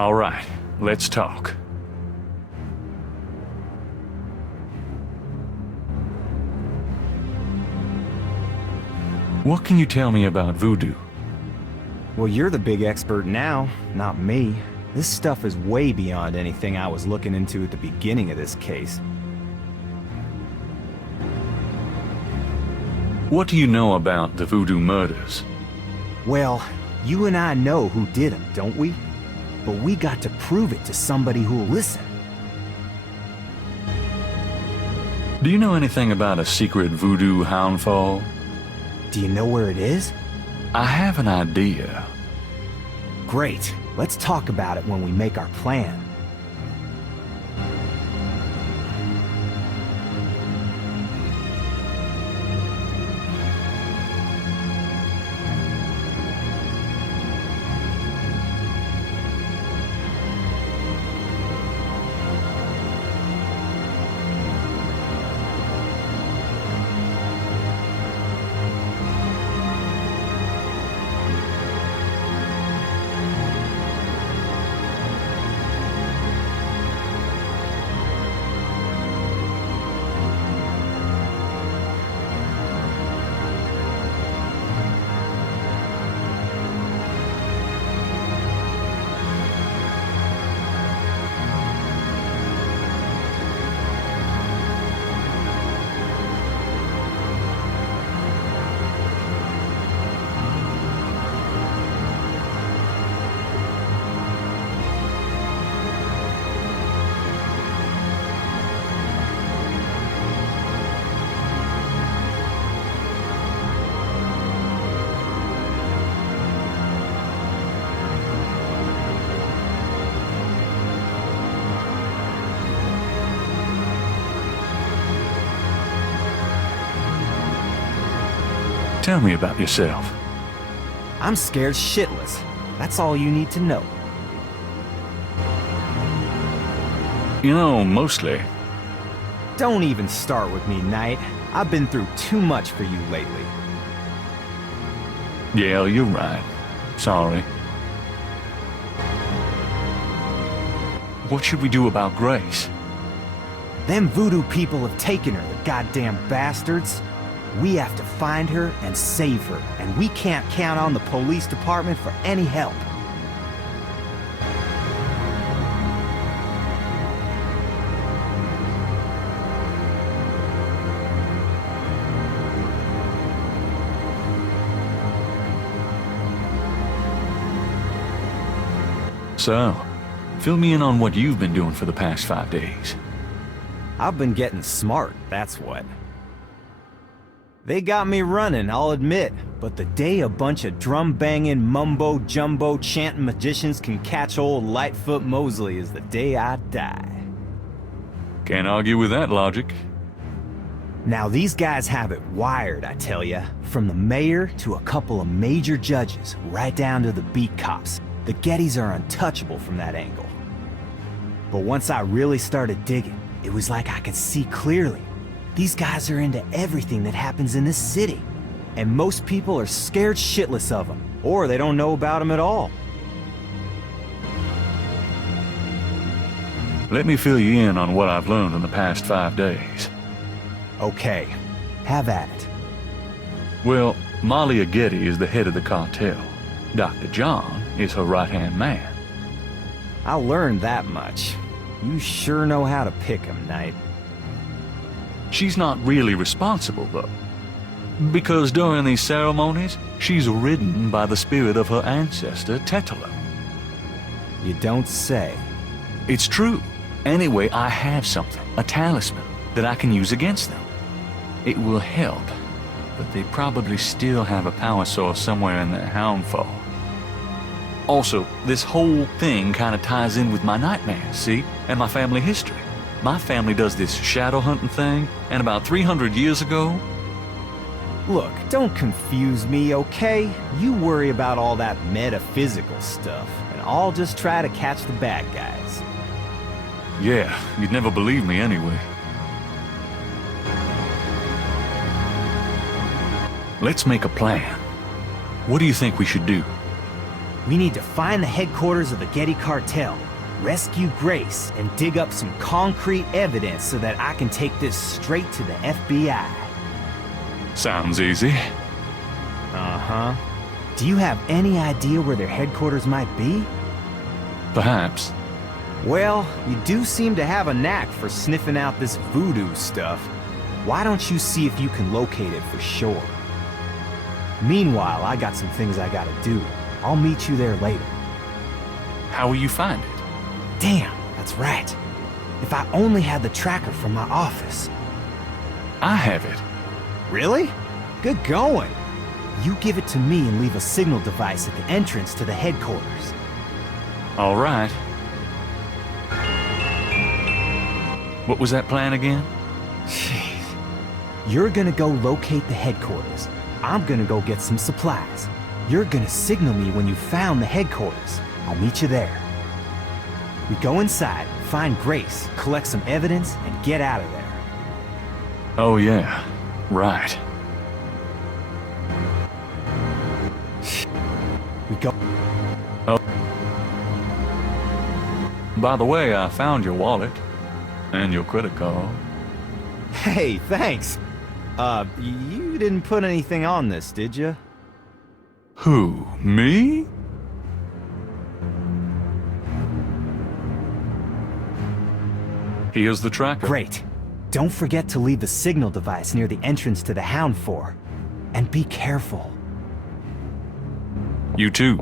All right, let's talk. What can you tell me about voodoo? Well, you're the big expert now, not me. This stuff is way beyond anything I was looking into at the beginning of this case. What do you know about the voodoo murders? Well, you and I know who did them, don't we? But we got to prove it to somebody who'll listen. Do you know anything about a secret voodoo houndfall? Do you know where it is? I have an idea. Great. Let's talk about it when we make our plan. Tell me about yourself. I'm scared shitless. That's all you need to know. You know, mostly. Don't even start with me, Knight. I've been through too much for you lately. Yeah, you're right. Sorry. What should we do about Grace? Them voodoo people have taken her, the goddamn bastards. We have to find her and save her, and we can't count on the police department for any help. So, fill me in on what you've been doing for the past 5 days. I've been getting smart, that's what. They got me running, I'll admit, but the day a bunch of drum-banging, mumbo-jumbo chanting magicians can catch old Lightfoot Mosley is the day I die. Can't argue with that logic. Now these guys have it wired, I tell ya. From the mayor to a couple of major judges, right down to the beat cops. The Gettys are untouchable from that angle. But once I really started digging, it was like I could see clearly. These guys are into everything that happens in this city. And most people are scared shitless of them, or they don't know about them at all. Let me fill you in on what I've learned in the past 5 days. Okay, have at it. Well, Malia Getty is the head of the cartel. Dr. John is her right-hand man. I learned that much. You sure know how to pick 'em, Knight. She's not really responsible, though. Because during these ceremonies, she's ridden by the spirit of her ancestor, Tetelo. You don't say. It's true. Anyway, I have something, a talisman, that I can use against them. It will help, but they probably still have a power source somewhere in that Houndfall. Also, this whole thing kind of ties in with my nightmares, see? And my family history. My family does this shadow hunting thing, and about 300 years ago... Look, don't confuse me, okay? You worry about all that metaphysical stuff, and I'll just try to catch the bad guys. Yeah, you'd never believe me anyway. Let's make a plan. What do you think we should do? We need to find the headquarters of the Getty cartel, rescue Grace, and dig up some concrete evidence so that I can take this straight to the FBI. Sounds easy. Uh-huh. Do you have any idea where their headquarters might be? Perhaps. Well, you do seem to have a knack for sniffing out this voodoo stuff. Why don't you see if you can locate it for sure? Meanwhile, I got some things I gotta do. I'll meet you there later. How will you find it? Damn, that's right. If I only had the tracker from my office. I have it. Really? Good going. You give it to me and leave a signal device at the entrance to the headquarters. All right. What was that plan again? Jeez. You're gonna go locate the headquarters. I'm gonna go get some supplies. You're gonna signal me when you found the headquarters. I'll meet you there. We go inside, find Grace, collect some evidence, and get out of there. Oh yeah, right. We go... Oh. By the way, I found your wallet. And your credit card. Hey, thanks. You didn't put anything on this, did you? Who? Me? Here's the tracker. Great. Don't forget to leave the signal device near the entrance to the Hound Fort. And be careful. You too.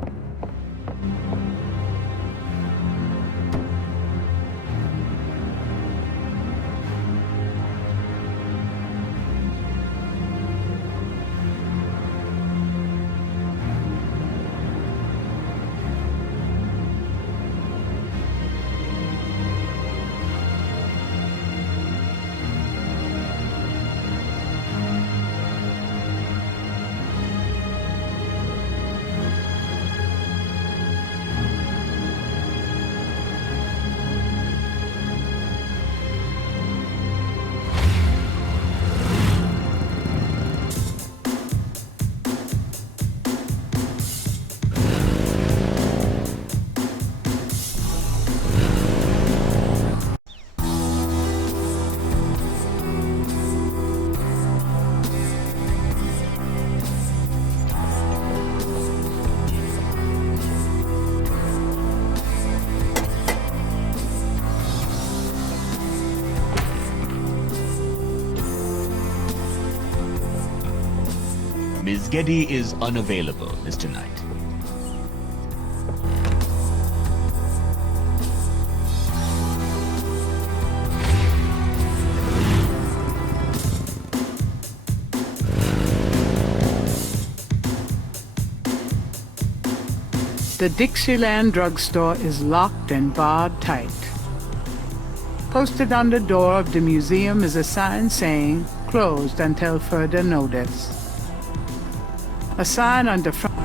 Ms. Getty is unavailable, Mr. Knight. The Dixieland drugstore is locked and barred tight. Posted on the door of the museum is a sign saying, "Closed until further notice." A sign on the front.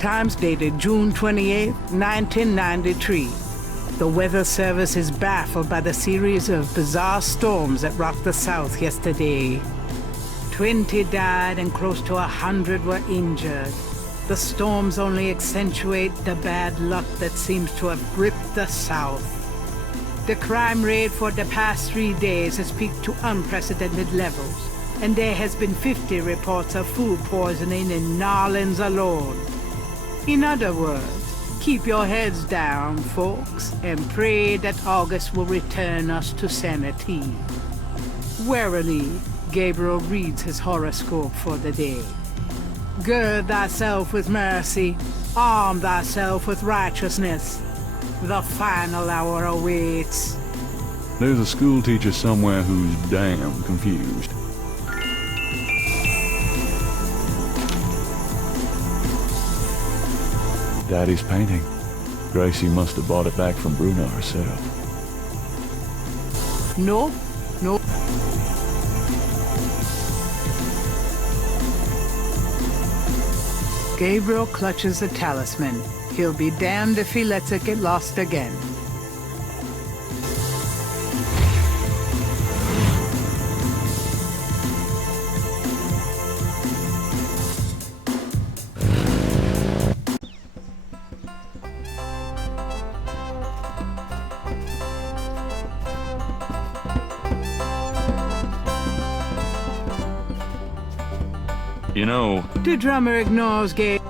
Times dated June 28, 1993. The Weather Service is baffled by the series of bizarre storms that rocked the South yesterday. 20 died and close to 100 were injured. The storms only accentuate the bad luck that seems to have gripped the South. The crime rate for the past 3 days has peaked to unprecedented levels, and there has been 50 reports of food poisoning in New Orleans alone. In other words, keep your heads down, folks, and pray that August will return us to sanity. Warily, Gabriel reads his horoscope for the day. Gird thyself with mercy, arm thyself with righteousness. The final hour awaits. There's a school teacher somewhere who's damn confused. Daddy's painting. Gracie must have bought it back from Bruno herself. Nope. Gabriel clutches a talisman. He'll be damned if he lets it get lost again. You know, The drummer ignores Gabe.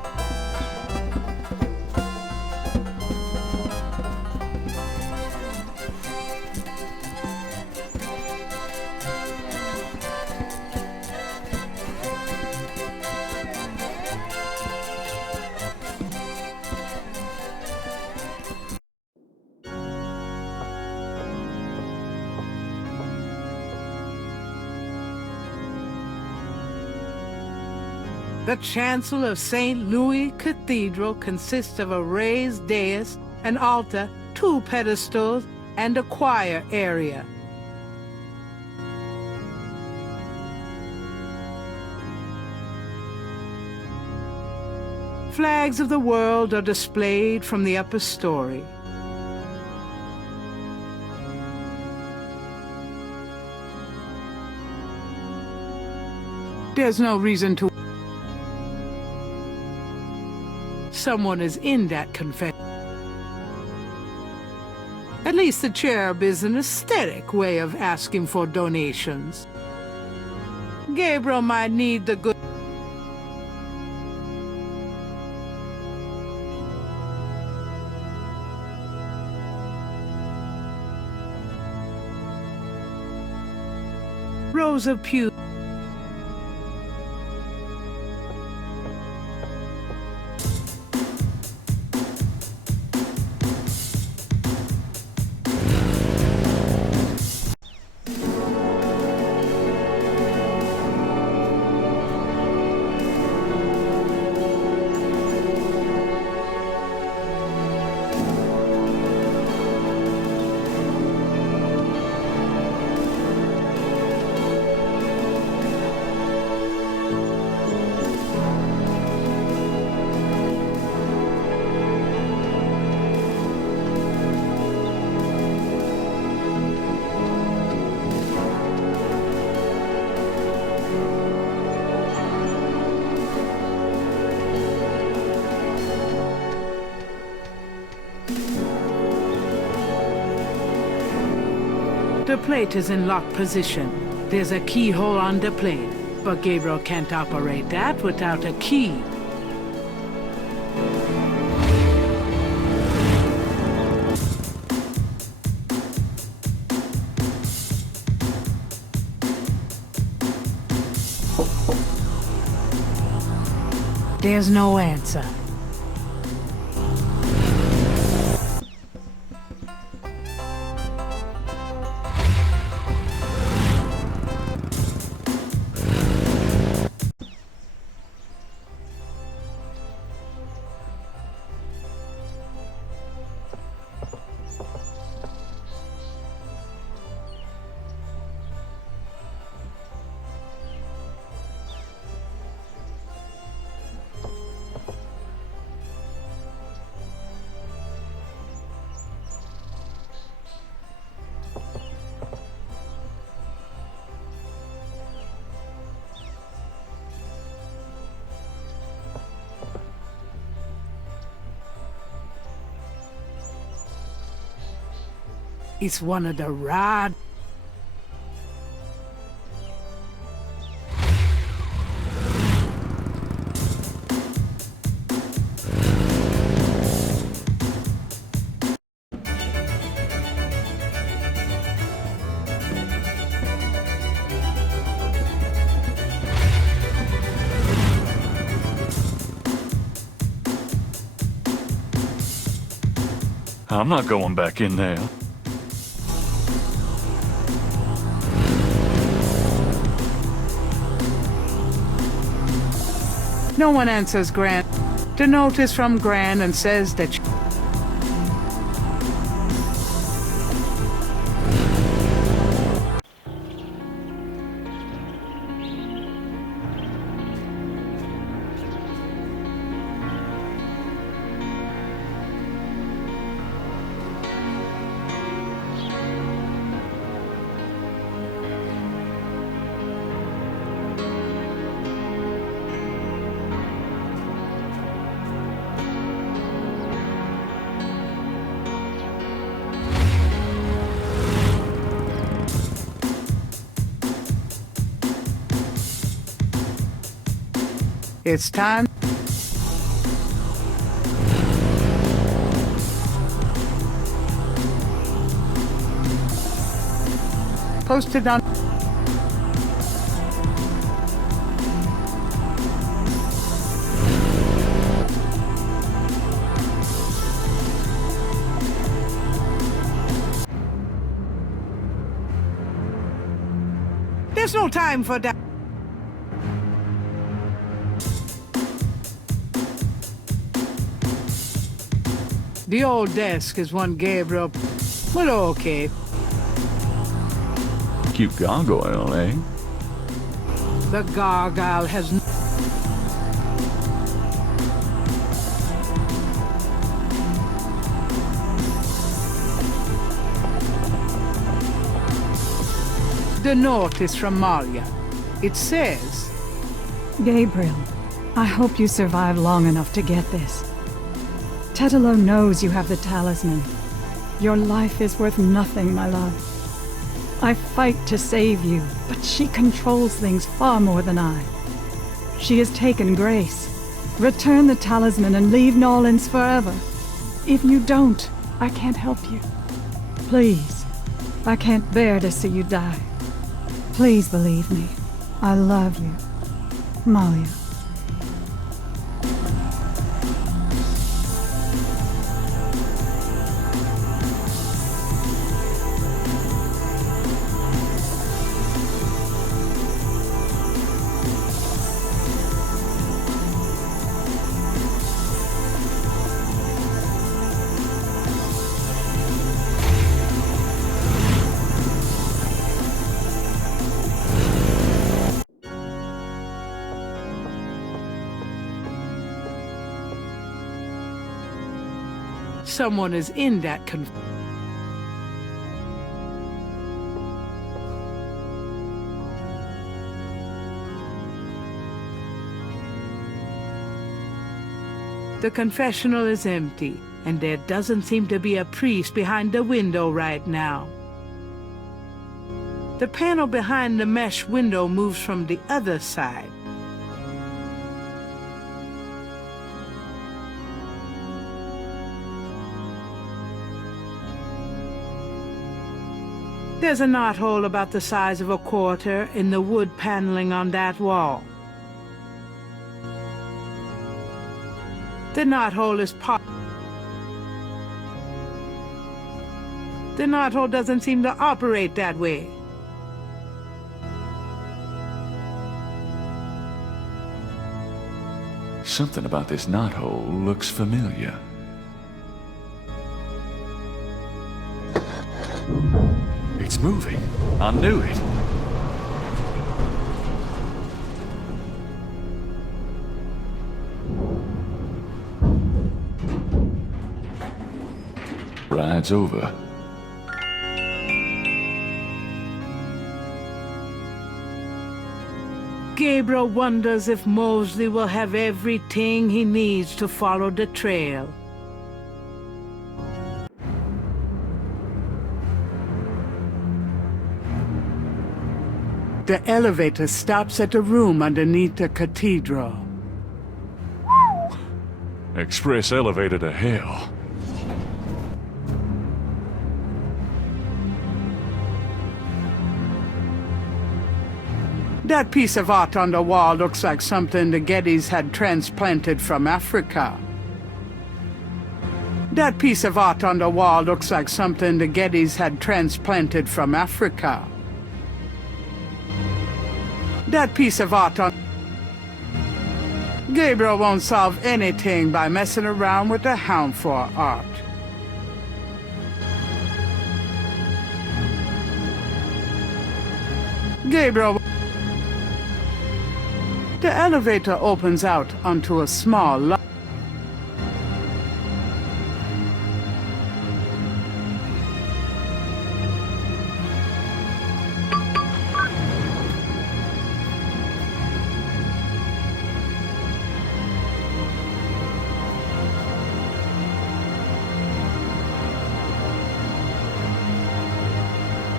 The chancel of St. Louis Cathedral consists of a raised dais, an altar, 2 pedestals, and a choir area. Flags of the world are displayed from the upper story. There's no reason to. Someone is in that confession. At least the cherub is an aesthetic way of asking for donations. Gabriel might need the good. Rows of pews. plate is in locked position. There's a keyhole on the plate, but Gabriel can't operate that without a key. There's no answer. It's one of the rod. I'm not going back in there. No one answers Gran. The note is from Gran and says that it's time. Posted on. There's no time for that. The old desk is one Gabriel. Well, okay. Cute gargoyle, eh? The gargoyle has. The note is from Malia. It says, Gabriel, I hope you survive long enough to get this. Tetelo knows you have the talisman. Your life is worth nothing, my love. I fight to save you, but she controls things far more than I. She has taken Grace. Return the talisman and leave Nolans forever. If you don't, I can't help you. Please, I can't bear to see you die. Please believe me. I love you. Malia. someone is in that The confessional is empty, and there doesn't seem to be a priest behind the window right now. The panel behind the mesh window moves from the other side. There's a knothole about the size of a quarter in the wood paneling on that wall. The knothole is part. The knothole doesn't seem to operate that way. Something about this knothole looks familiar. It's moving. I knew it. Ride's over. Gabriel wonders if Mosley will have everything he needs to follow the trail. The elevator stops at a room underneath the cathedral. Express elevator to hell. That piece of art on the wall looks like something the Gettys had transplanted from Africa. That piece of art on the wall looks like something the Gettys had transplanted from Africa. That piece of art on... Gabriel won't solve anything by messing around with the Hound for art. Gabriel... The elevator opens out onto a small lot.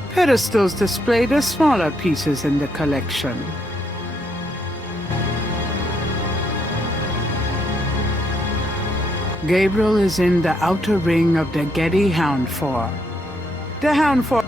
Pedestals display the smaller pieces in the collection. Gabriel is in the outer ring of the Getty Hound Fort. The Hound Fort...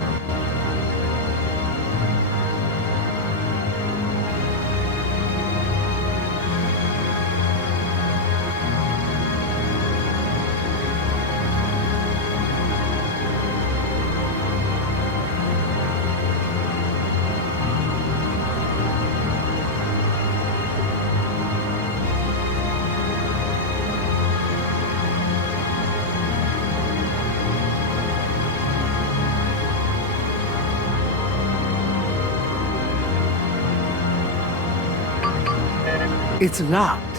It's locked.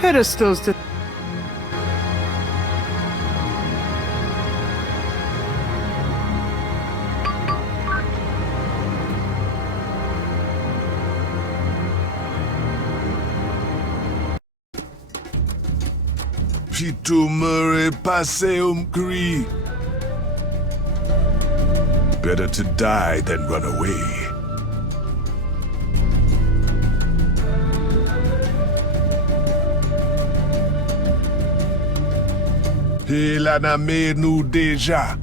Pedestals to... Pitou Murray Passeum Cree. Better to die than run away. Il en a mis nous déjà.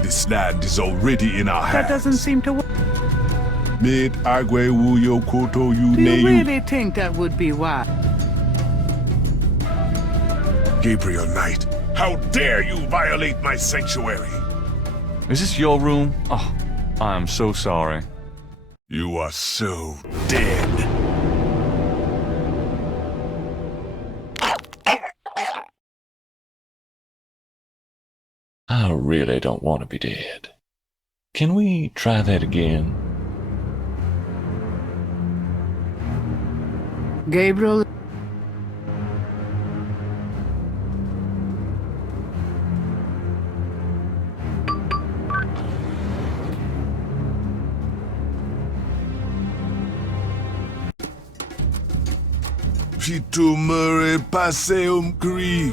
This land is already in our hands. That doesn't seem to work. Mid agwe wuyo koto you Do you ne really think that would be wise? Gabriel Knight, how dare you violate my sanctuary? Is this your room? Oh, I am so sorry. You are so dead. I really don't want to be dead. Can we try that again? Gabriel, Pito Murray Passeum Cree.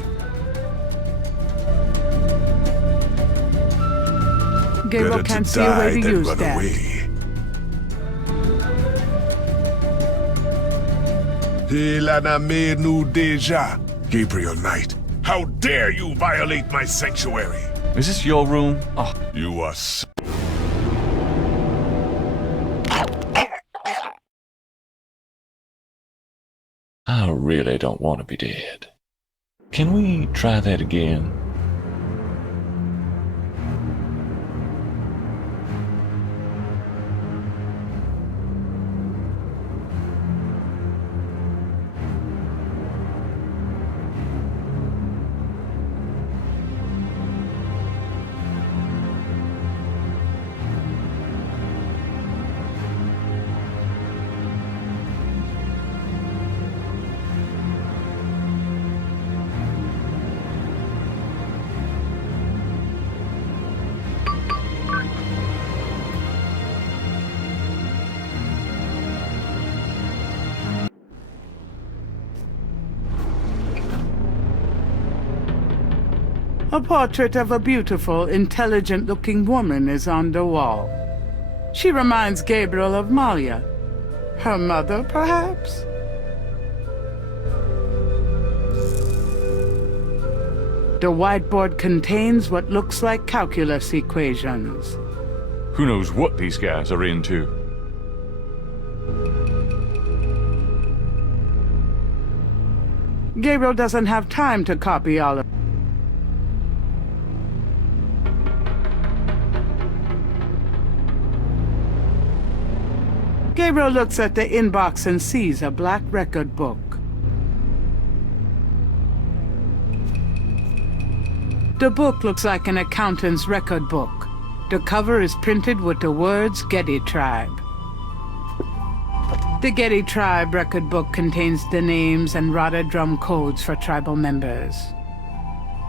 Gabriel Better can't to see a way die to than use run that. away. Hilana me nu deja. Gabriel Knight, how dare you violate my sanctuary? Is this your room? Oh, You are so... I really don't want to be dead. Can we try that again? A portrait of a beautiful, intelligent-looking woman is on the wall. She reminds Gabriel of Malia. Her mother, perhaps? The whiteboard contains what looks like calculus equations. Who knows what these guys are into? Gabriel doesn't have time to copy all of it. Gabriel looks at the inbox and sees a black record book. The book looks like an accountant's record book. The cover is printed with the words Getty Tribe. The Getty Tribe record book contains the names and rotted drum codes for tribal members.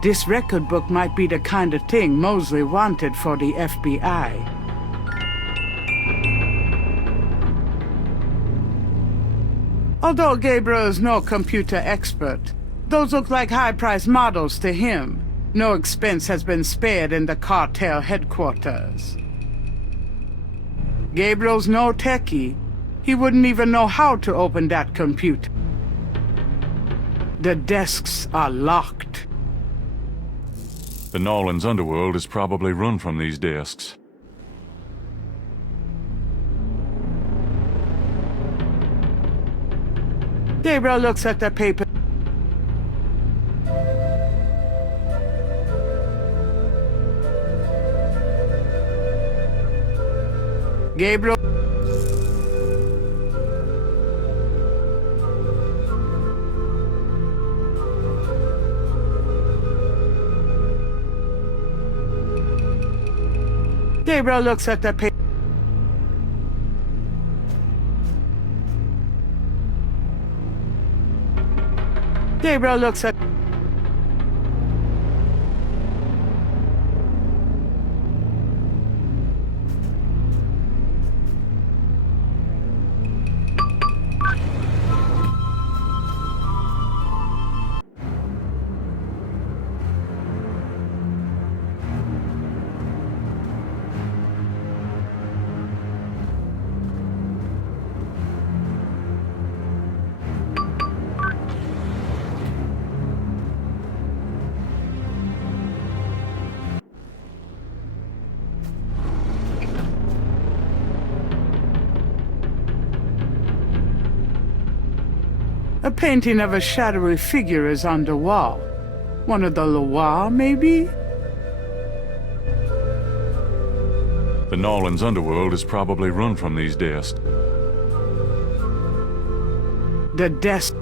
This record book might be the kind of thing Mosley wanted for the FBI. Although Gabriel is no computer expert, those look like high-priced models to him. No expense has been spared in the cartel headquarters. Gabriel's no techie. He wouldn't even know how to open that computer. The desks are locked. The Norlands underworld is probably run from these desks. Gabriel looks at the paper. Gabriel. Gabriel looks at the paper. Gabriel looks at... A painting of a shadowy figure is on the wall. One of the Loire, maybe? The The Norlands underworld is probably run from these desks. The desk.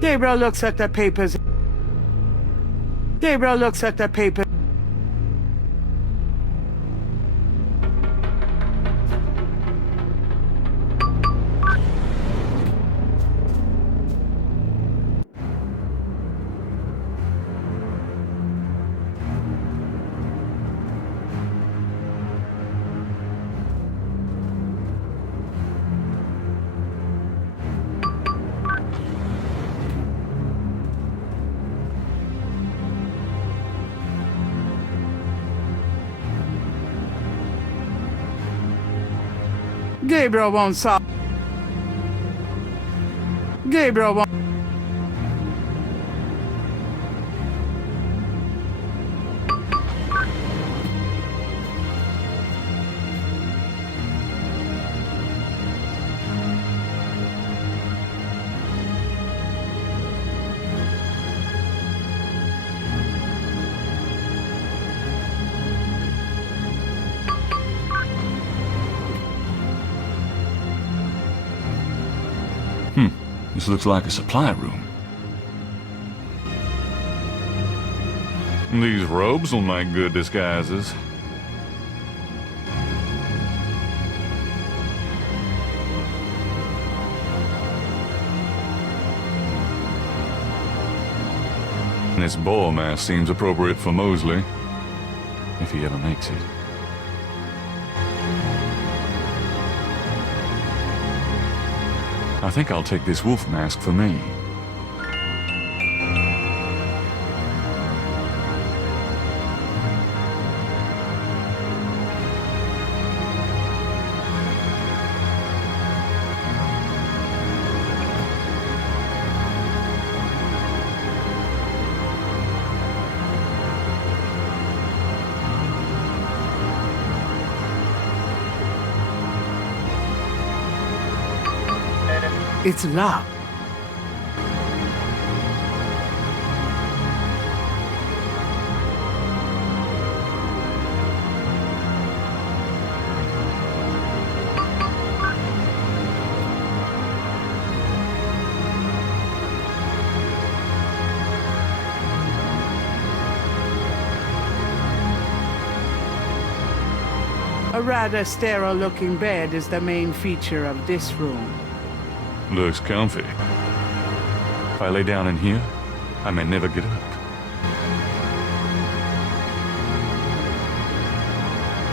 Gabriel looks at the papers. Gabriel looks at the paper. Gabriel won't solve. Gabriel won't. This looks like a supply room. These robes will make good disguises. This boar mask seems appropriate for Mosley, if he ever makes it. I think I'll take this wolf mask for me. It's locked. A rather sterile-looking bed is the main feature of this room. Looks comfy. If I lay down in here, I may never get up.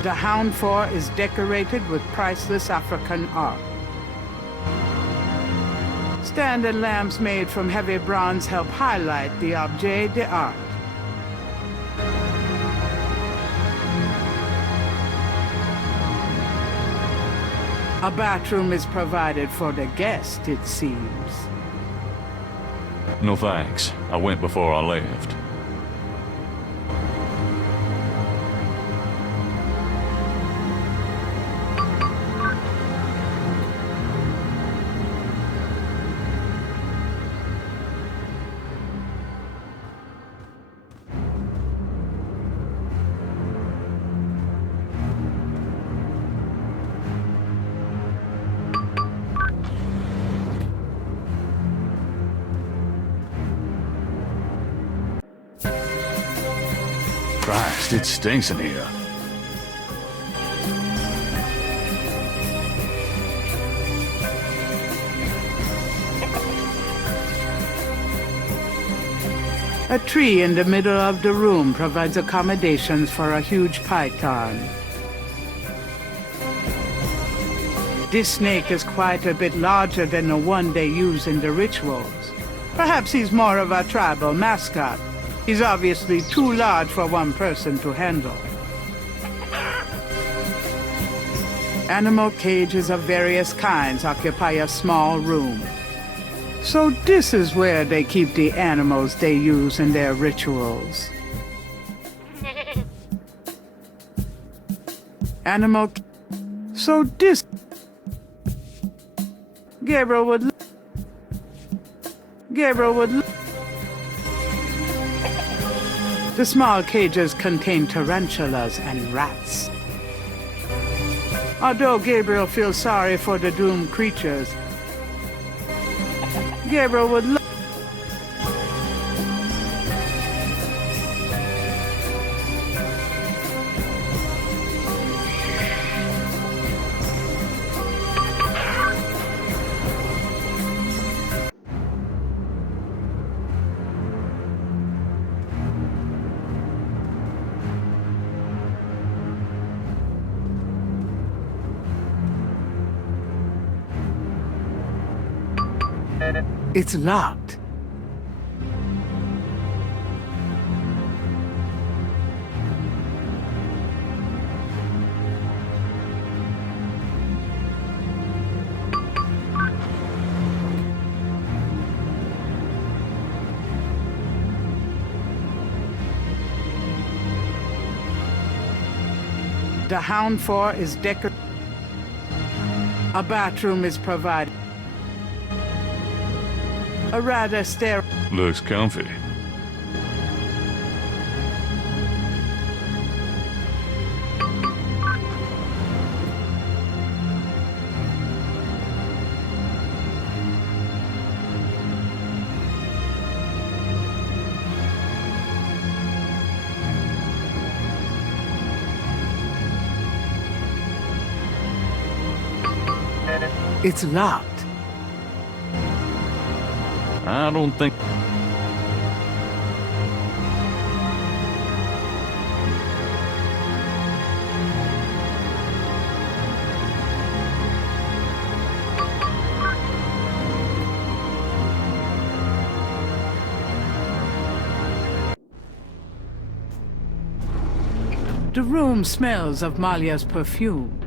The Hound Fort is decorated with priceless African art. Standard lamps made from heavy bronze help highlight the objet d'art. A bathroom is provided for the guest, it seems. No thanks. I went before I left. Christ, it stinks in here. A tree in the middle of the room provides accommodations for a huge python. This snake is quite a bit larger than the one they use in the rituals. Perhaps he's more of a tribal mascot. He's obviously too large for one person to handle. Animal cages of various kinds occupy a small room. So this is where they keep the animals they use in their rituals. Animal... So this... Gabriel would... The small cages contain tarantulas and rats. Although Gabriel feels sorry for the doomed creatures, Gabriel would love. It's locked. The Hound 4 is decorated. A bathroom is provided. A rather sterile. Looks comfy. It's locked. I don't think... The room smells of Malia's perfume.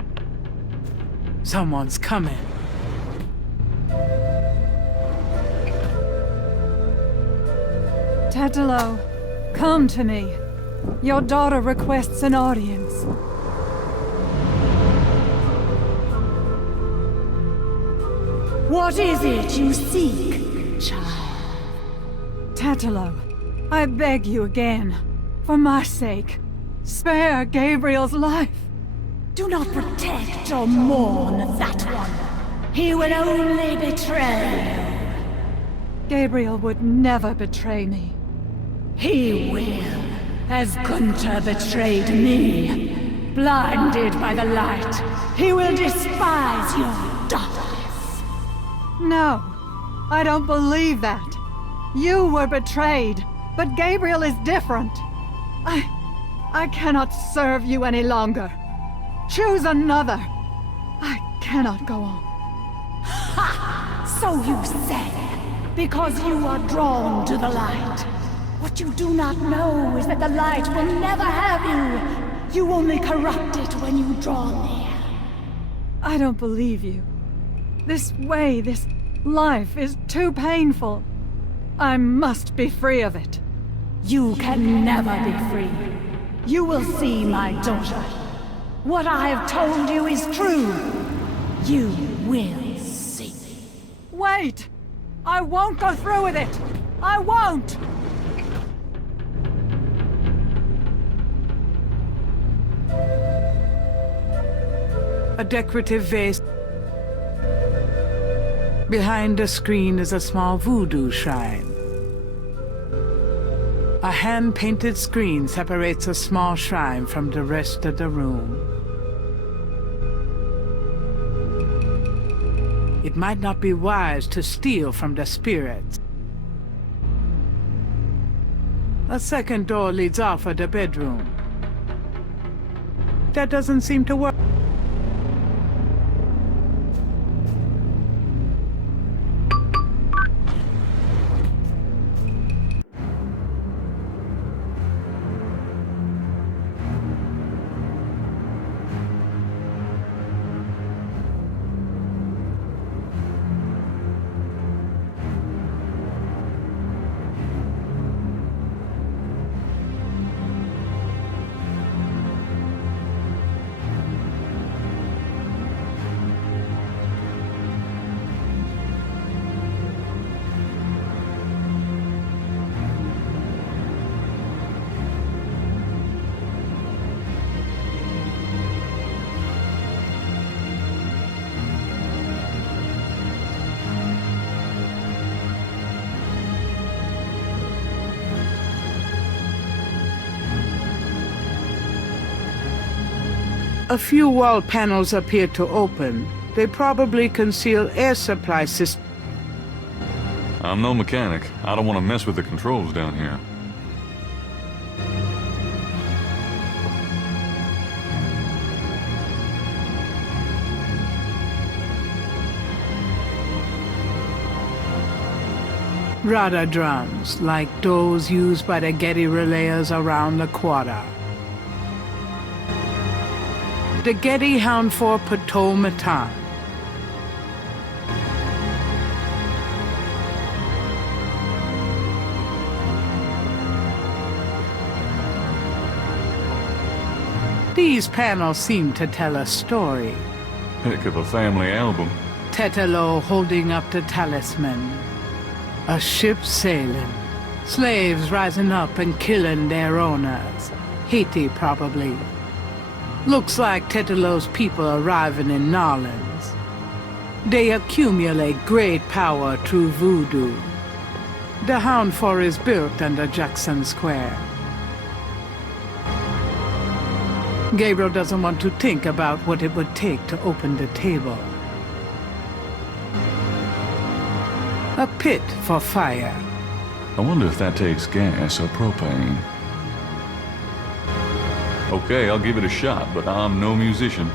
Someone's coming. Tetelo, come to me. Your daughter requests an audience. What is it you seek, child? Tetelo, I beg you again, for my sake, spare Gabriel's life. Do not protect or mourn that one. He will only betray you. Gabriel would never betray me. He will, as Gunther betrayed me. Blinded by the light, he will despise your darkness. No, I don't believe that. You were betrayed, but Gabriel is different. I cannot serve you any longer. Choose another. I cannot go on. Ha! So you say, because you are drawn to the light. What you do not know is that the light will never have you. You only corrupt it when you draw near. I don't believe you. This way, this life is too painful. I must be free of it. You can never be free. You will see, my daughter. What I have told you is true. You will see. Wait! I won't go through with it! I won't! A decorative vase. Behind the screen is a small voodoo shrine. A hand-painted screen separates a small shrine from the rest of the room. It might not be wise to steal from the spirits. A second door leads off of the bedroom. That doesn't seem to work. A few wall panels appear to open. They probably conceal air supply systems. I'm no mechanic. I don't want to mess with the controls down here. Radar drums, like those used by the Getty relayers around the quarter. The Getty Hound 4 Patrol Matan. These panels seem to tell a story. Heck of a family album. Tetelo holding up the talisman. A ship sailing. Slaves rising up and killing their owners. Haiti, probably. Looks like Tetelo's people arriving in Narlands. They accumulate great power through voodoo. The Hound 4 is built under Jackson Square. Gabriel doesn't want to think about what it would take to open the table. A pit for fire. I wonder if that takes gas or propane. Okay, I'll give it a shot, but I'm no musician.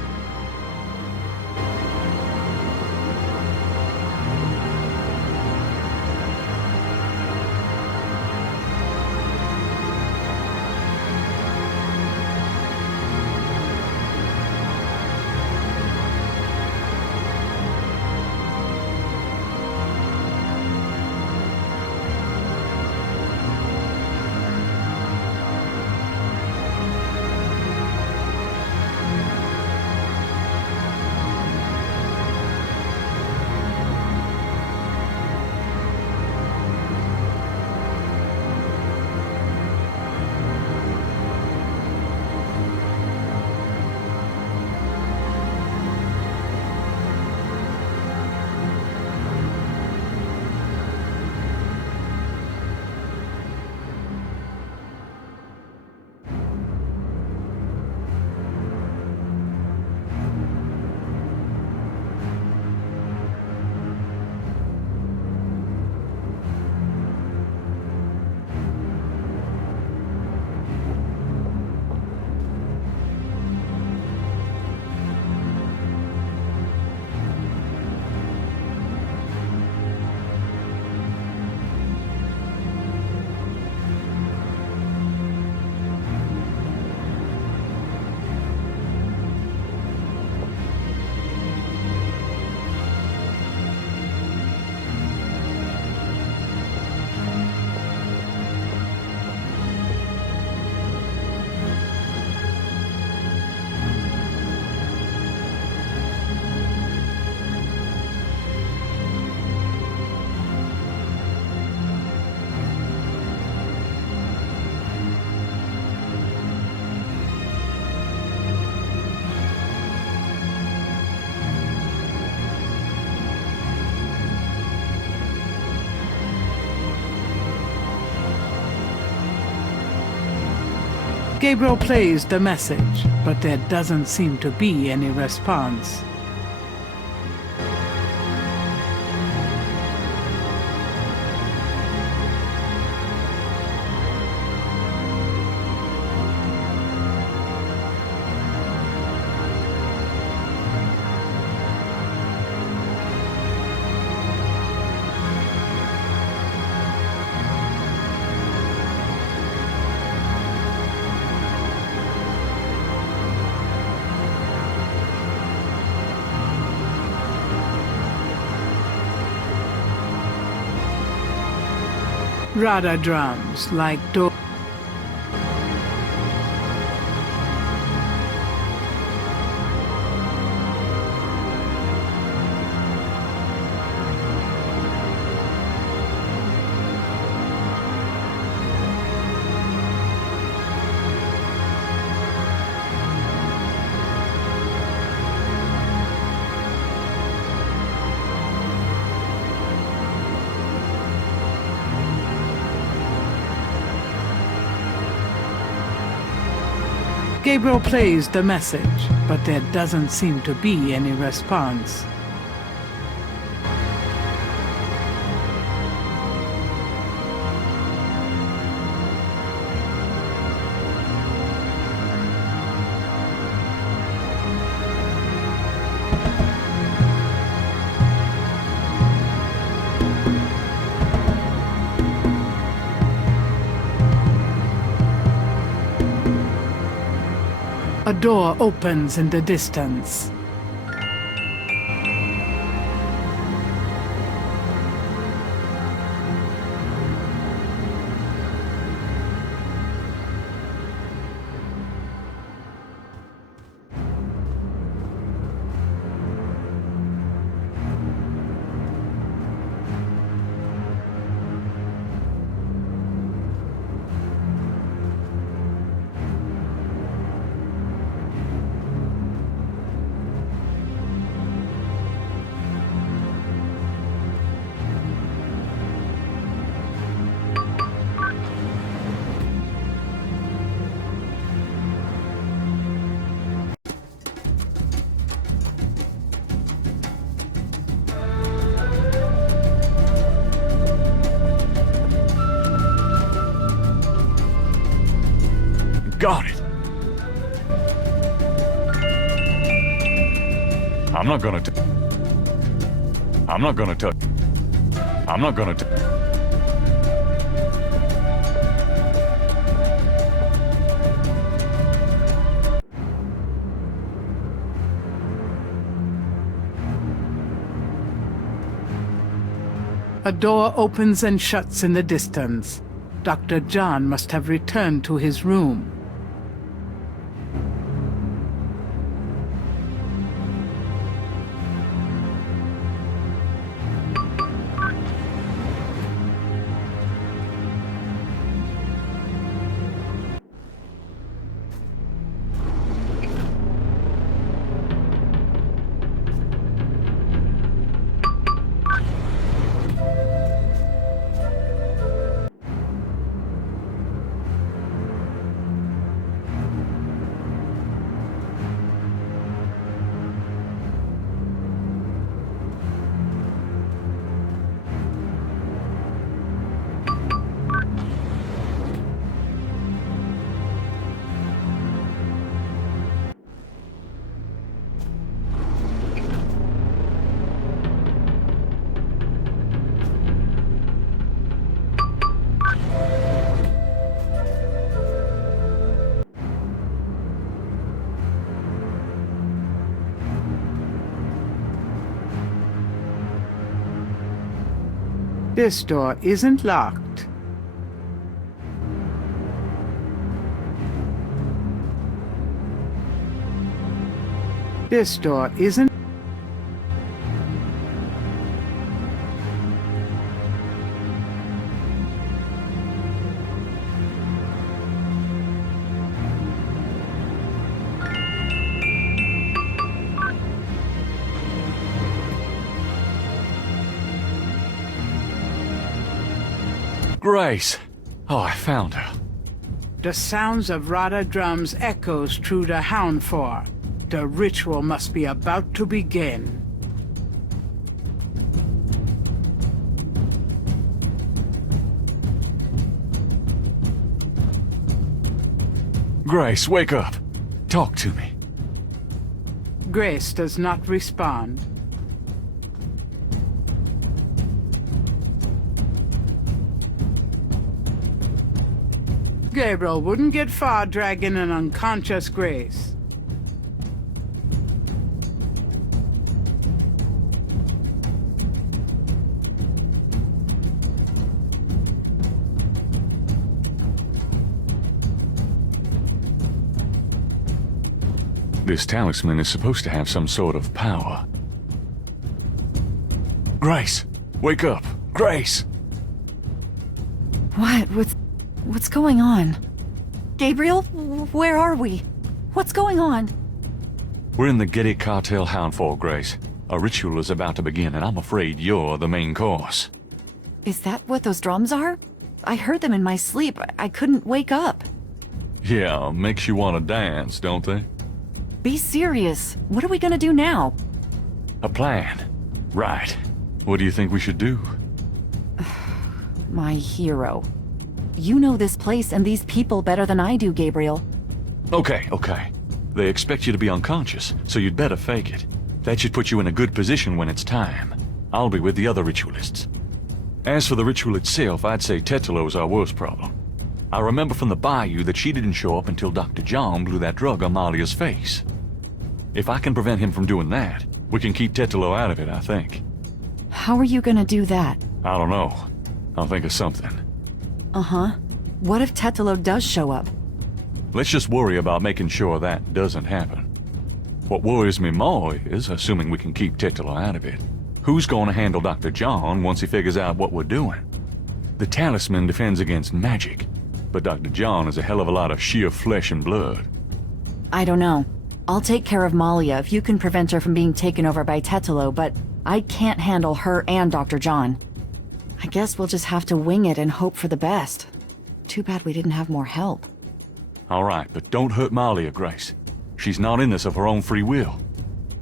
Gabriel plays the message, but there doesn't seem to be any response. Radar drums, like those. Gabriel plays the message, but there doesn't seem to be any response. A door opens in the distance. Got it. I'm not gonna touch. I'm not gonna touch. I'm not gonna touch. A door opens and shuts in the distance. Dr. John must have returned to his room. This door isn't locked. This door isn't. Grace! Oh, I found her. The sounds of Rada drums echoes through the Houndfor. The ritual must be about to begin. Grace, wake up. Talk to me. Grace does not respond. Gabriel wouldn't get far dragging an unconscious Grace. This talisman is supposed to have some sort of power. Grace, wake up. Grace! What? What's going on? Gabriel, where are we? What's going on? We're in the Getty Cartel Houndfor, Grace. A ritual is about to begin, and I'm afraid you're the main course. Is that what those drums are? I heard them in my sleep. I couldn't wake up. Yeah, makes you want to dance, don't they? Be serious. What are we gonna do now? A plan. Right. What do you think we should do? My hero. You know this place and these people better than I do, Gabriel. Okay. They expect you to be unconscious, so you'd better fake it. That should put you in a good position when it's time. I'll be with the other ritualists. As for the ritual itself, I'd say Tetalo's our worst problem. I remember from the bayou that she didn't show up until Dr. John blew that drug on Malia's face. If I can prevent him from doing that, we can keep Tetalo out of it, I think. How are you gonna do that? I don't know. I'll think of something. Uh-huh. What if Tetalo does show up? Let's just worry about making sure that doesn't happen. What worries me more is, assuming we can keep Tetalo out of it, who's going to handle Dr. John once he figures out what we're doing? The talisman defends against magic, but Dr. John is a hell of a lot of sheer flesh and blood. I don't know. I'll take care of Malia if you can prevent her from being taken over by Tetalo, but I can't handle her and Dr. John. I guess we'll just have to wing it and hope for the best. Too bad we didn't have more help. All right, but don't hurt Malia, Grace. She's not in this of her own free will.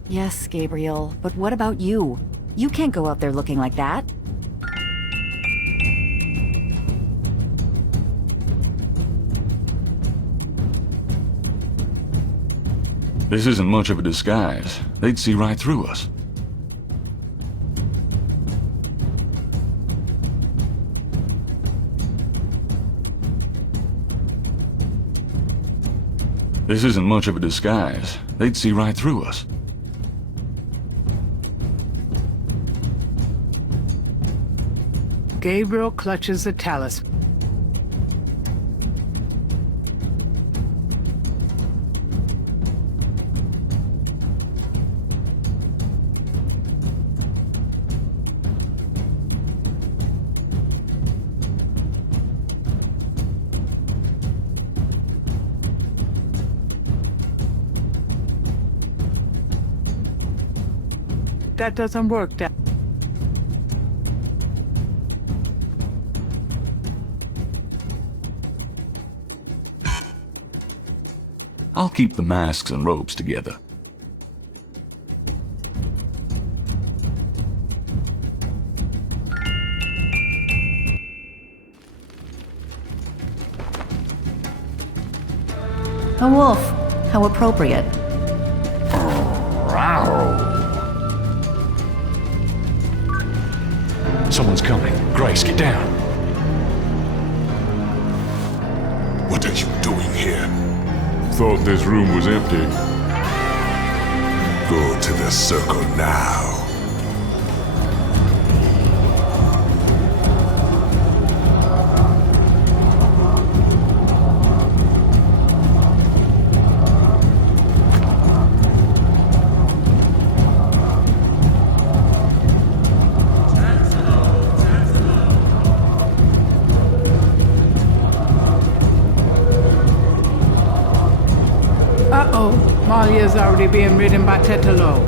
Yes, Gabriel, but what about you? You can't go out there looking like that. This isn't much of a disguise. They'd see right through us. This isn't much of a disguise. They'd see right through us. Gabriel clutches the talisman. That doesn't work, Dad. I'll keep the masks and robes together. A wolf. How appropriate. Someone's coming. Grace, get down. What are you doing here? Thought this room was empty. Go to the circle now. Uh-oh, Malia's already being ridden by Tetalo.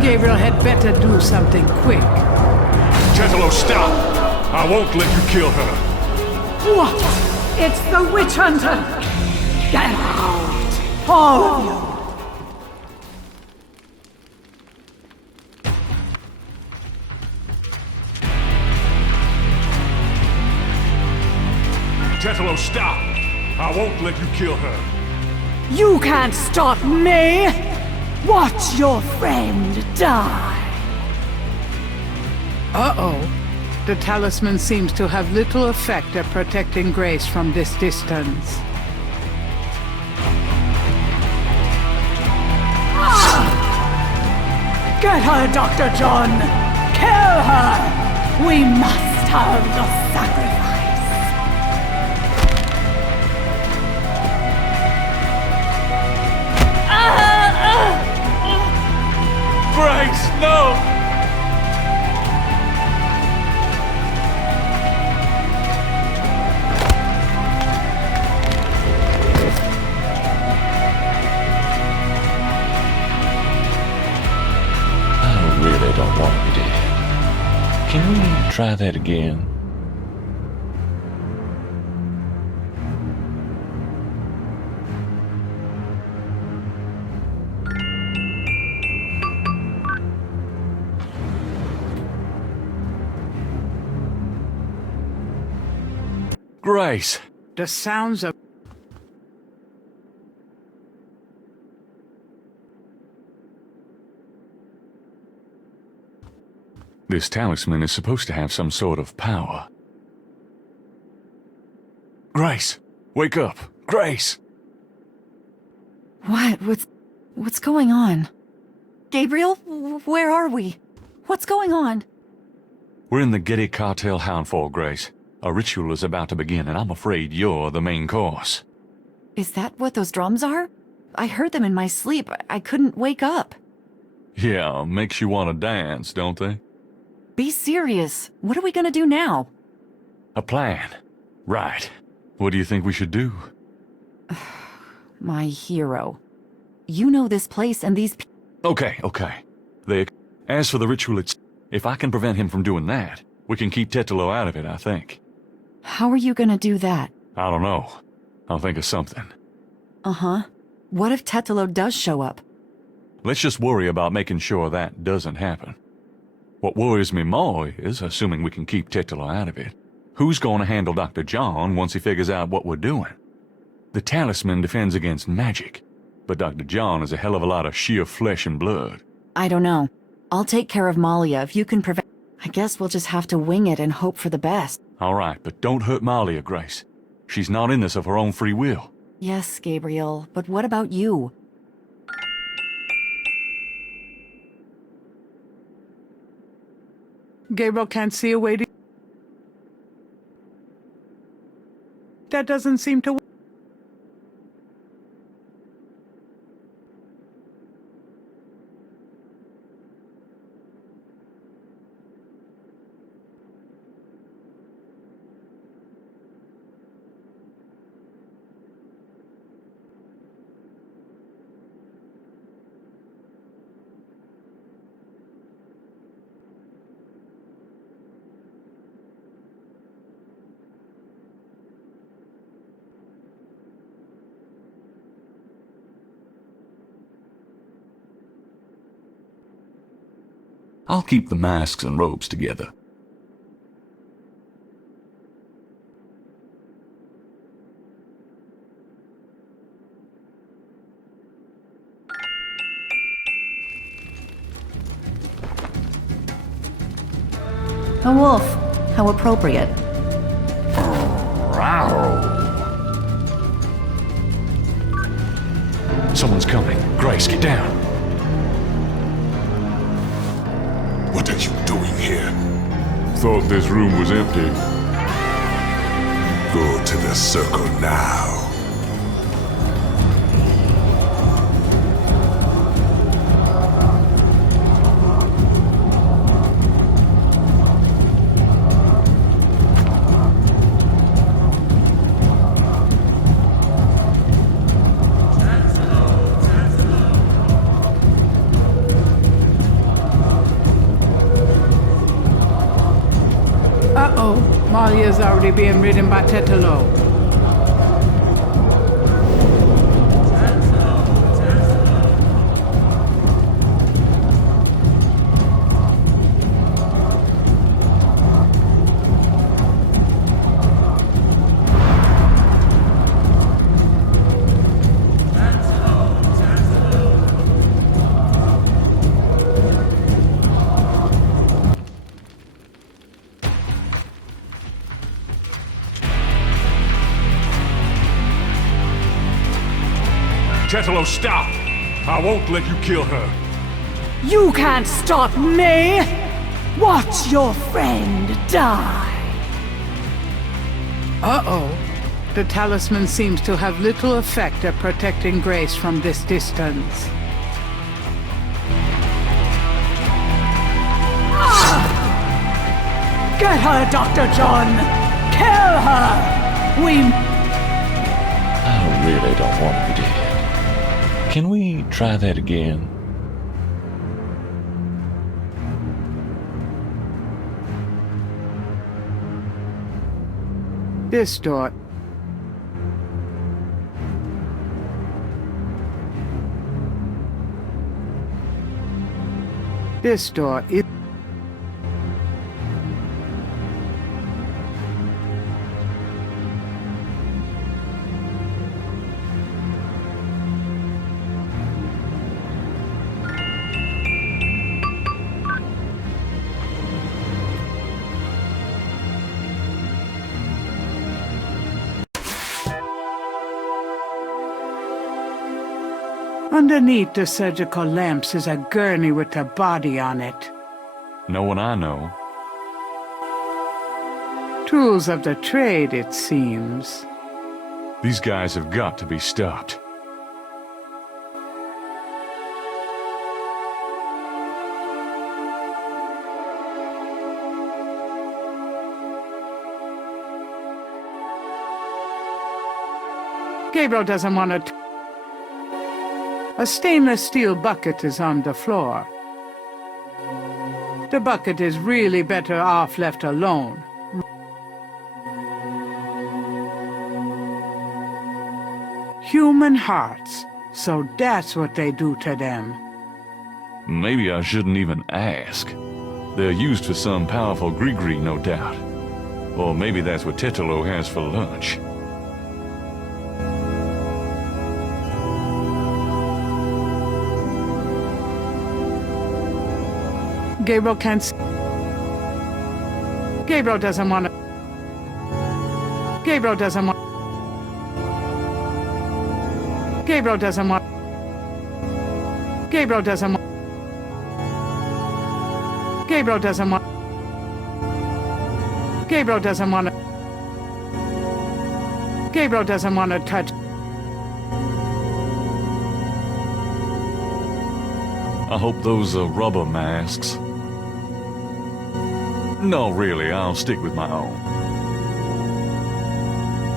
Gabriel had better do something quick. Tetalo, stop! I won't let you kill her. What? It's the witch hunter! Get out! All of you! Tetalo, stop! I won't let you kill her. You can't stop me! Watch your friend die! Uh-oh. The talisman seems to have little effect at protecting Grace from this distance. Get her, Dr. John! Kill her! We must have the sacrifice! Grace, no! I really don't want to be dead. Can we try that again? Grace! The sounds of This talisman is supposed to have some sort of power. Grace! Wake up! Grace! What? What's going on? Gabriel, where are we? What's going on? We're in the Getty Cartel Houndfall, Grace. A ritual is about to begin, and I'm afraid you're the main course. Is that what those drums are? I heard them in my sleep. I couldn't wake up. Yeah, makes you want to dance, don't they? Be serious. What are we gonna do now? A plan. Right. What do you think we should do? My hero. You know this place and these Okay. As for the ritual if I can prevent him from doing that, we can keep Tetelo out of it, I think. How are you gonna do that? I don't know. I'll think of something. Uh-huh. What if Tetelo does show up? Let's just worry about making sure that doesn't happen. What worries me more is, assuming we can keep Tetelo out of it, who's going to handle Dr. John once he figures out what we're doing? The talisman defends against magic, but Dr. John is a hell of a lot of sheer flesh and blood. I don't know. I'll take care of Malia if you can prevent... I guess we'll just have to wing it and hope for the best. All right, but don't hurt Malia, Grace. She's not in this of her own free will. Yes, Gabriel, but what about you? Gabriel can't see a way to... That doesn't seem to... I'll keep the masks and robes together. A wolf. How appropriate. Someone's coming. Grace, get down. What are you doing here? Thought this room was empty. Go to the circle now. Uh-oh. Malia's already being ridden by Tetelo. Tetelo, stop! I won't let you kill her. You can't stop me! Watch your friend die! Uh-oh. The talisman seems to have little effect at protecting Grace from this distance. Get her, Dr. John! Kill her! We... I really don't want to be dead. Can we try that again? This door... This door is... Underneath the surgical lamps is a gurney with a body on it. No one I know. Tools of the trade, it seems. These guys have got to be stopped. Gabriel doesn't want to... A stainless steel bucket is on the floor. The bucket is really better off left alone. Human hearts, so that's what they do to them. Maybe I shouldn't even ask. They're used for some powerful gree-gree, no doubt. Or maybe that's what Tetelo has for lunch. Gabriel can't... Gabriel doesn't want to... Gabriel doesn't want... Gabriel doesn't want... Gabriel doesn't want... Gabriel doesn't want... Gabriel doesn't want to... Gabriel doesn't want to touch... I hope those are rubber masks. No, really, I'll stick with my own.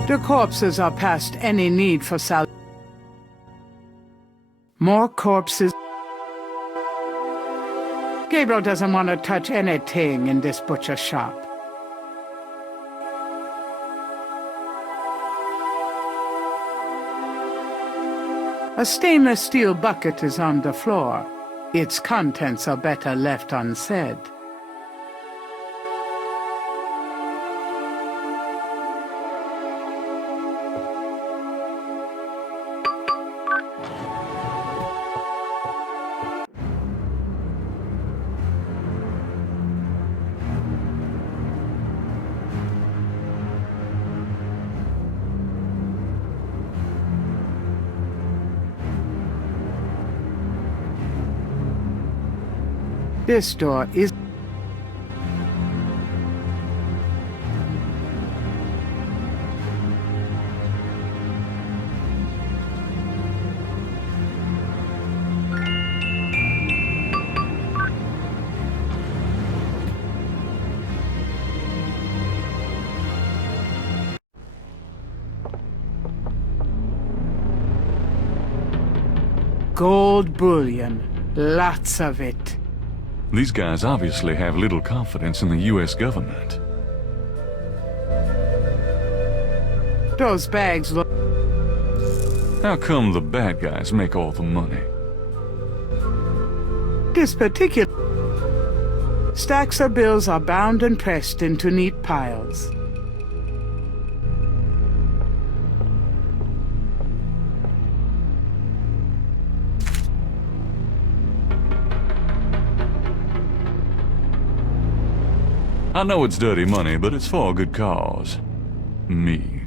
The corpses are past any need for sal... More corpses... Gabriel doesn't want to touch anything in this butcher shop. A stainless steel bucket is on the floor. Its contents are better left unsaid. This door is... Gold bullion. Lots of it. These guys obviously have little confidence in the U.S. government. Those bags look... How come the bad guys make all the money? This particular... Stacks of bills are bound and pressed into neat piles. I know it's dirty money, but it's for a good cause. Me.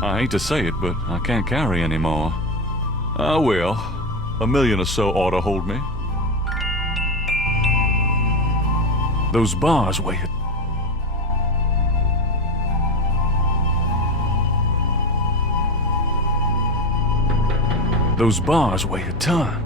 I hate to say it, but I can't carry anymore. Ah, well, $1 million or so ought to hold me. Those bars weigh it. Those bars weigh a ton.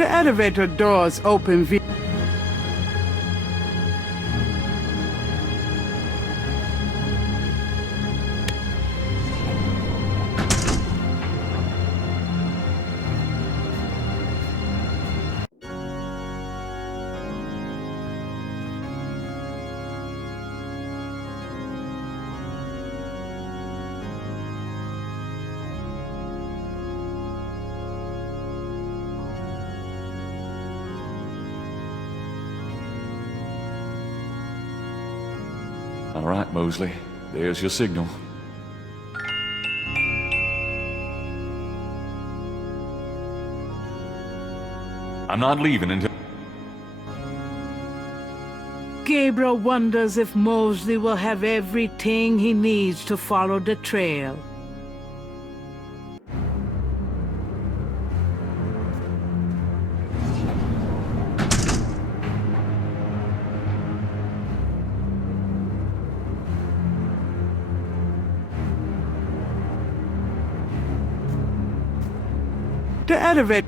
The elevator doors open via... All right, Mosley. There's your signal. I'm not leaving until... Gabriel wonders if Mosley will have everything he needs to follow the trail. The elevator...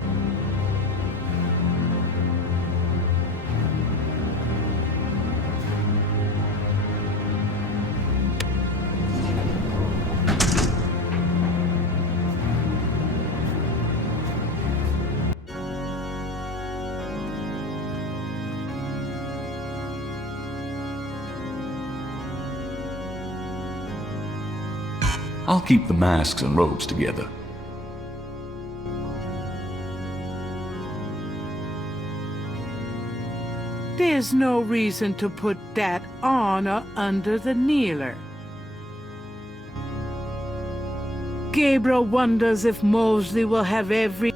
I'll keep the masks and robes together. There's no reason to put that on or under the kneeler. Gabriel wonders if Mosley will have every...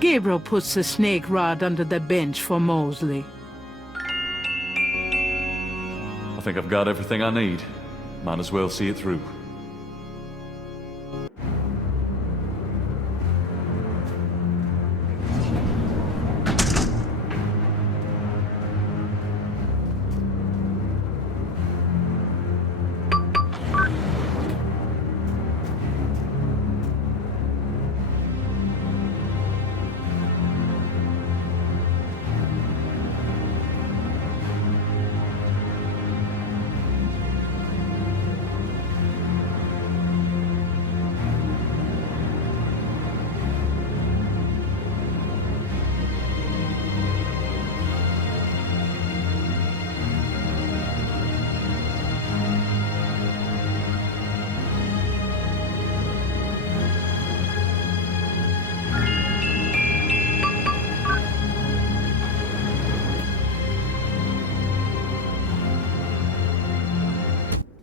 Gabriel puts the snake rod under the bench for Mosley. I think I've got everything I need. Might as well see it through.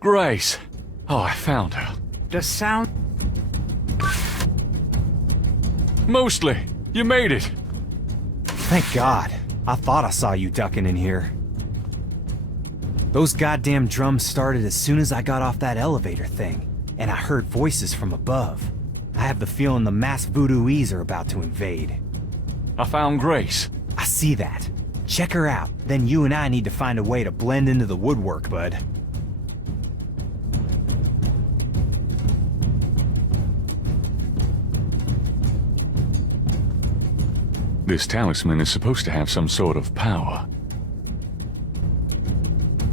Grace! Oh, I found her. The sound... Mosley, you made it! Thank God. I thought I saw you ducking in here. Those goddamn drums started as soon as I got off that elevator thing, and I heard voices from above. I have the feeling the masked voodooese are about to invade. I found Grace. I see that. Check her out, then you and I need to find a way to blend into the woodwork, bud. This talisman is supposed to have some sort of power.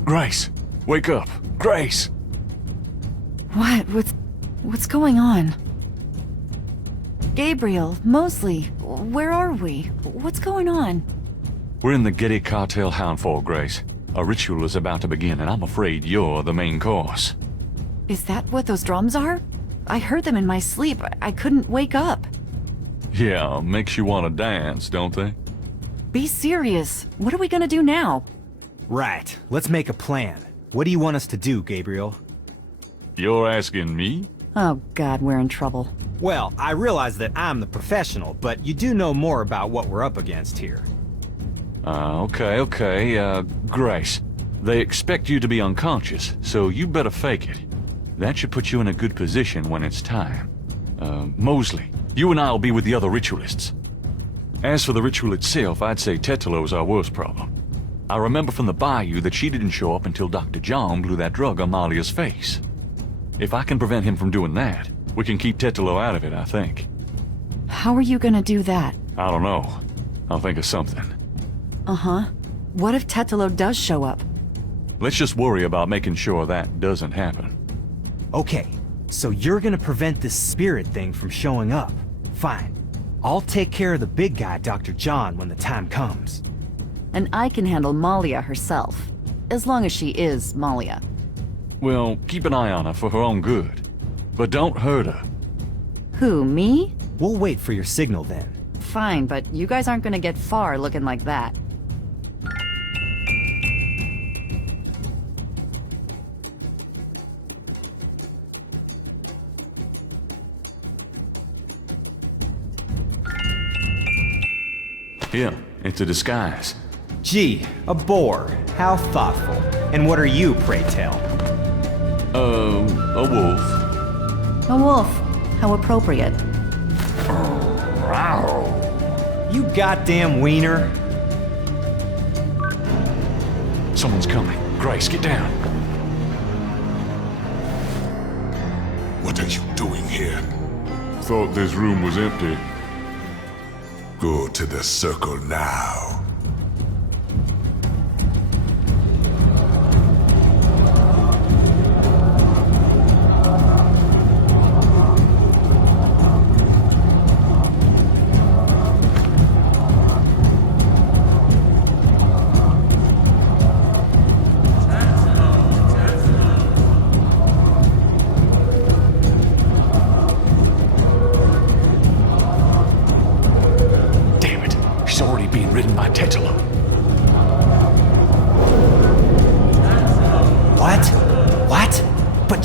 Grace! Wake up! Grace! What? What's going on? Gabriel, Mosley, where are we? What's going on? We're in the Getty Cartel Houndfall, Grace. A ritual is about to begin, and I'm afraid you're the main course. Is that what those drums are? I heard them in my sleep. I couldn't wake up. Yeah, makes you want to dance, don't they? Be serious. What are we gonna do now? Right, let's make a plan. What do you want us to do, Gabriel? You're asking me? Oh god, we're in trouble. Well, I realize that I'm the professional, but you do know more about what we're up against here. Okay. Grace, they expect you to be unconscious, so you better fake it. That should put you in a good position when it's time. Mosley, you and I'll be with the other ritualists. As for the ritual itself, I'd say Tetalo's our worst problem. I remember from the bayou that she didn't show up until Dr. John blew that drug on Malia's face. If I can prevent him from doing that, we can keep Tetalo out of it, I think. How are you gonna do that? I don't know. I'll think of something. Uh-huh. What if Tetalo does show up? Let's just worry about making sure that doesn't happen. Okay, so you're gonna prevent this spirit thing from showing up. Fine. I'll take care of the big guy, Dr. John, when the time comes. And I can handle Malia herself. As long as she is Malia. Well, keep an eye on her for her own good. But don't hurt her. Who, me? We'll wait for your signal then. Fine, but you guys aren't gonna get far looking like that. Here, it's a disguise. Gee, a boar. How thoughtful. And what are you, pray tell? A wolf. A wolf. How appropriate. You goddamn wiener. Someone's coming. Grace, get down. What are you doing here? Thought this room was empty. Go to the circle now.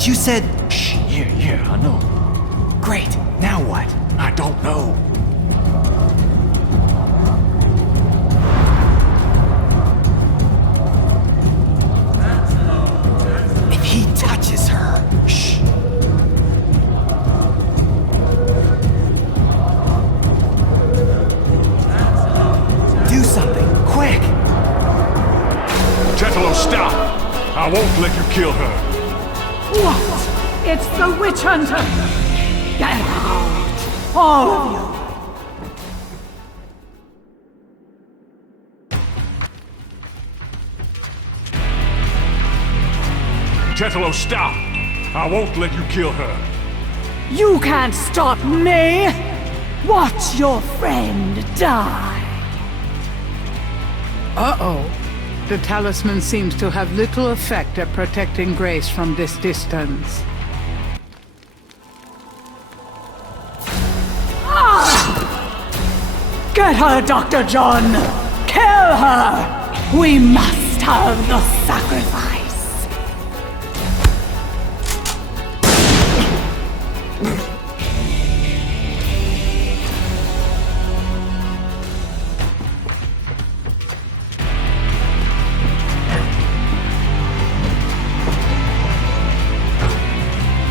You said... Shh, yeah, I know. Great, now what? I don't know. If he touches her... Shh. Do something, quick! Tetalo, stop! I won't let you kill her. What? It's the witch hunter! Get out! All of you! Tetalo, stop! I won't let you kill her. You can't stop me! Watch your friend die! Uh-oh. The talisman seems to have little effect at protecting Grace from this distance. Get her, Dr. John! Kill her! We must have the sacrifice!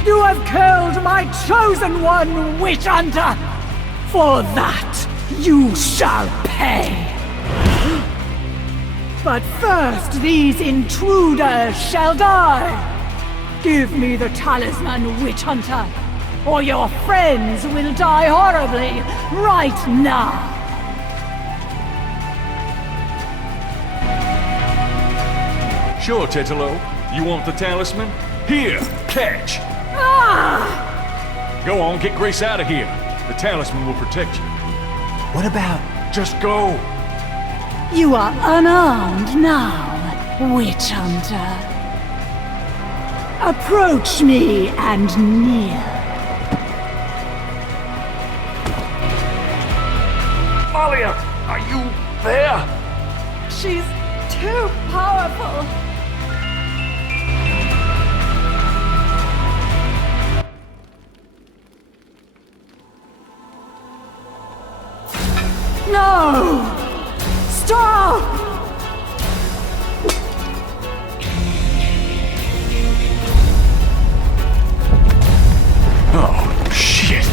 You have killed my chosen one, witch hunter! For that, you shall pay! But first, these intruders shall die! Give me the talisman, witch hunter, or your friends will die horribly right now! Sure, Tetalo. You want the talisman? Here, catch! Go on, get Grace out of here. The talisman will protect you. What about... Just go. You are unarmed now. witch hunter. Approach me and near. Malia, are you there? She's too powerful. No! Stop! Oh, shit.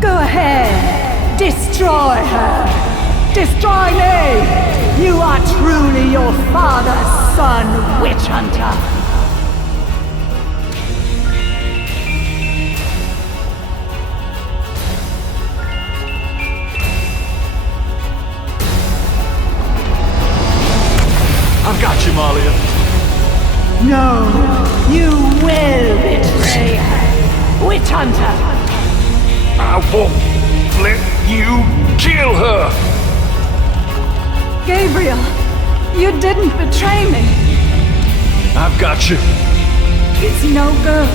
Go ahead! Destroy her! Destroy me! You are truly your father's son, witch hunter! I've got you, Malia. No! You will betray her! Witch hunter! I won't let you kill her! Gabriel, you didn't betray me. I've got you. It's no good.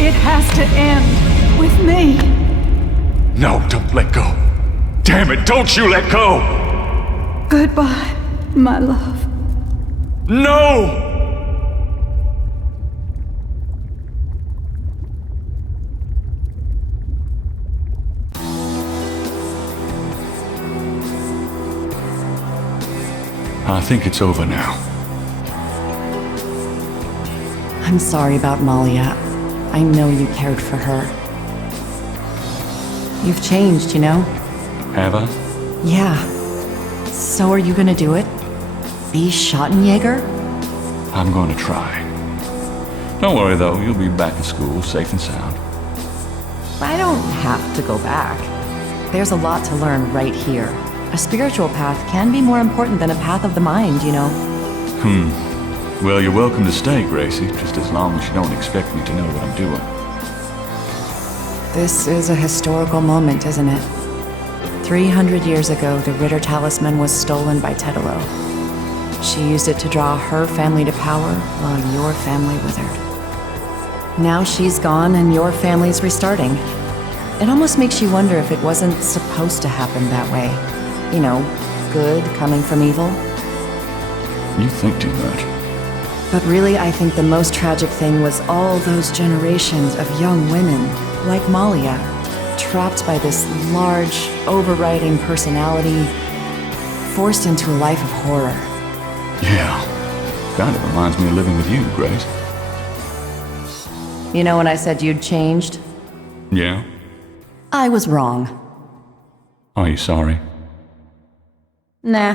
It has to end with me. No, don't let go. Damn it, don't you let go! Goodbye, my love. No! I think it's over now. I'm sorry about Malia. I know you cared for her. You've changed, you know? Have I? Yeah. So are you gonna do it? Be Schottenjäger? I'm going to try. Don't worry, though. You'll be back in school, safe and sound. I don't have to go back. There's a lot to learn right here. A spiritual path can be more important than a path of the mind, you know. Well, you're welcome to stay, Gracie, just as long as you don't expect me to know what I'm doing. This is a historical moment, isn't it? 300 years ago, the Ritter Talisman was stolen by Tetelo. She used it to draw her family to power while your family withered. Now she's gone and your family's restarting. It almost makes you wonder if it wasn't supposed to happen that way. You know, good coming from evil. You think too much. But really, I think the most tragic thing was all those generations of young women, like Malia, trapped by this large, overriding personality, forced into a life of horror. Yeah. Kind of reminds me of living with you, Grace. You know when I said you'd changed? Yeah? I was wrong. Are you sorry? Nah.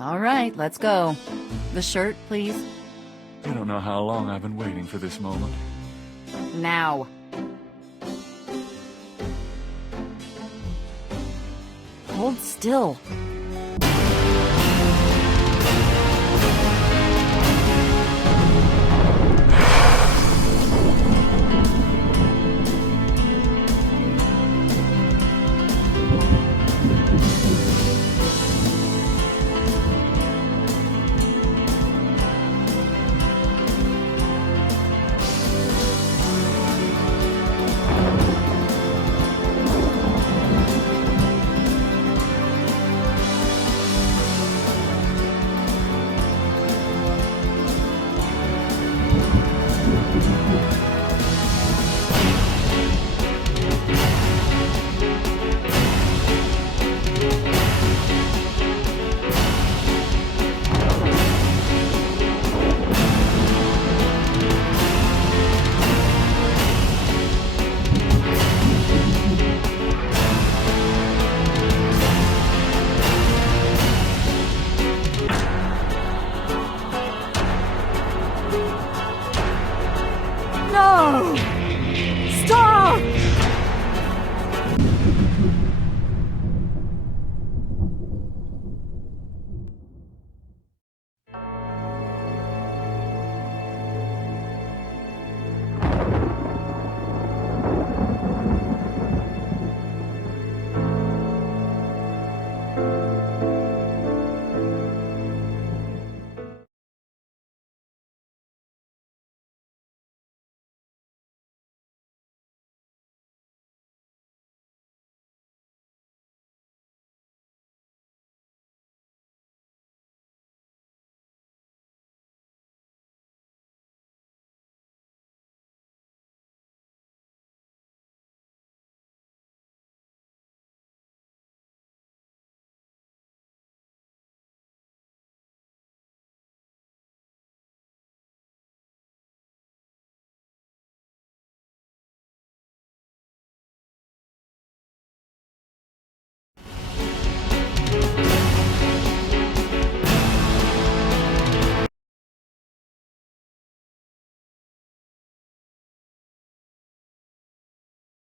All right, let's go. The shirt, please. You don't know how long I've been waiting for this moment. Now. Hold still. No! Stop!